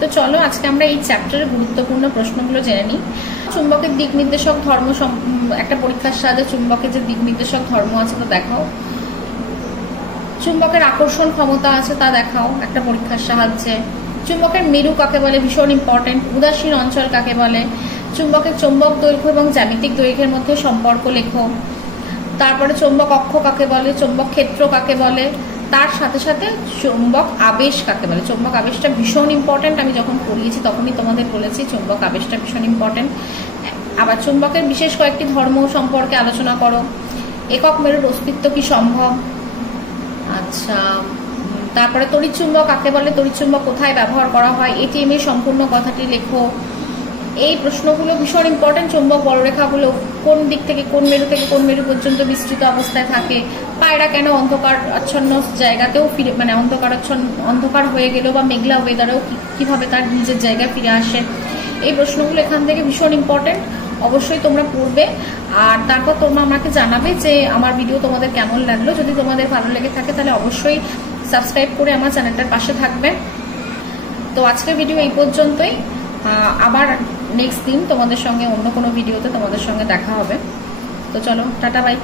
তো চলো আজকে আমরা এই চ্যাপ্টারের গুরুত্বপূর্ণ প্রশ্নগুলো জেনে নিই। চুম্বকের দিক নির্দেশক ধর্ম, একটা পরীক্ষার সাহায্যে চুম্বকের যে দিক নির্দেশক ধর্ম আছে তা দেখাও। চুম্বকের আকর্ষণ ক্ষমতা আছে তা দেখাও একটা পরীক্ষার সাহায্যে। চুম্বকের মেরু কাকে বলে, ভীষণ ইম্পর্টেন্ট। উদাসীন অঞ্চল কাকে বলে। চুম্বকের চৌম্বক দৈর্ঘ্য এবং জ্যামিতিক দৈর্ঘ্যের মধ্যে সম্পর্ক লেখো। তারপরে চৌম্বক অক্ষ কাকে বলে, চৌম্বক ক্ষেত্র কাকে বলে, তার সাথে সাথে চৌম্বক আবেশ কাকে বলে। চৌম্বক আবেশটা ভীষণ ইম্পর্টেন্ট, আমি যখন পড়িয়েছি তখনই তোমাদের বলেছি চৌম্বক আবেশটা ভীষণ ইম্পর্টেন্ট। আবার চুম্বকের বিশেষ কয়েকটি ধর্ম সম্পর্কে আলোচনা করো। একক মেরুর অস্তিত্ব কি সম্ভব। আচ্ছা, তারপরে তড়িৎচুম্বক কাকে বলে, তড়িৎচুম্বক কোথায় ব্যবহার করা হয়, এটিএম এর সম্পূর্ণ কথাটি লেখো। এই প্রশ্নগুলো ভীষণ ইম্পর্টেন্ট। চুম্বক বলরেখাগুলো কোন দিক থেকে কোন মেরু পর্যন্ত বিস্তৃত অবস্থায় থাকে, পায়রা কেন অন্ধকার আচ্ছন্ন জায়গাতেও ফিরে, মানে অন্ধকার হয়ে গেলেও বা মেঘলা ওয়েদারেও কিভাবে তার নিজের জায়গায় ফিরে আসে, এই প্রশ্নগুলো এখান থেকে ভীষণ ইম্পর্টেন্ট। অবশ্যই তোমরা পড়বে আর তারপর তোমরা আমাকে জানাবে যে আমার ভিডিও তোমাদের কেমন লাগলো। যদি তোমাদের ভালো লেগে থাকে তাহলে অবশ্যই সাবস্ক্রাইব করে আমার চ্যানেলটার পাশে থাকবে। তো আজকের ভিডিও এই পর্যন্তই। আবার নেক্সট দিন তোমাদের সঙ্গে অন্য কোনো ভিডিওতে তোমাদের সঙ্গে দেখা হবে। তো চলো, টাটা, বাই।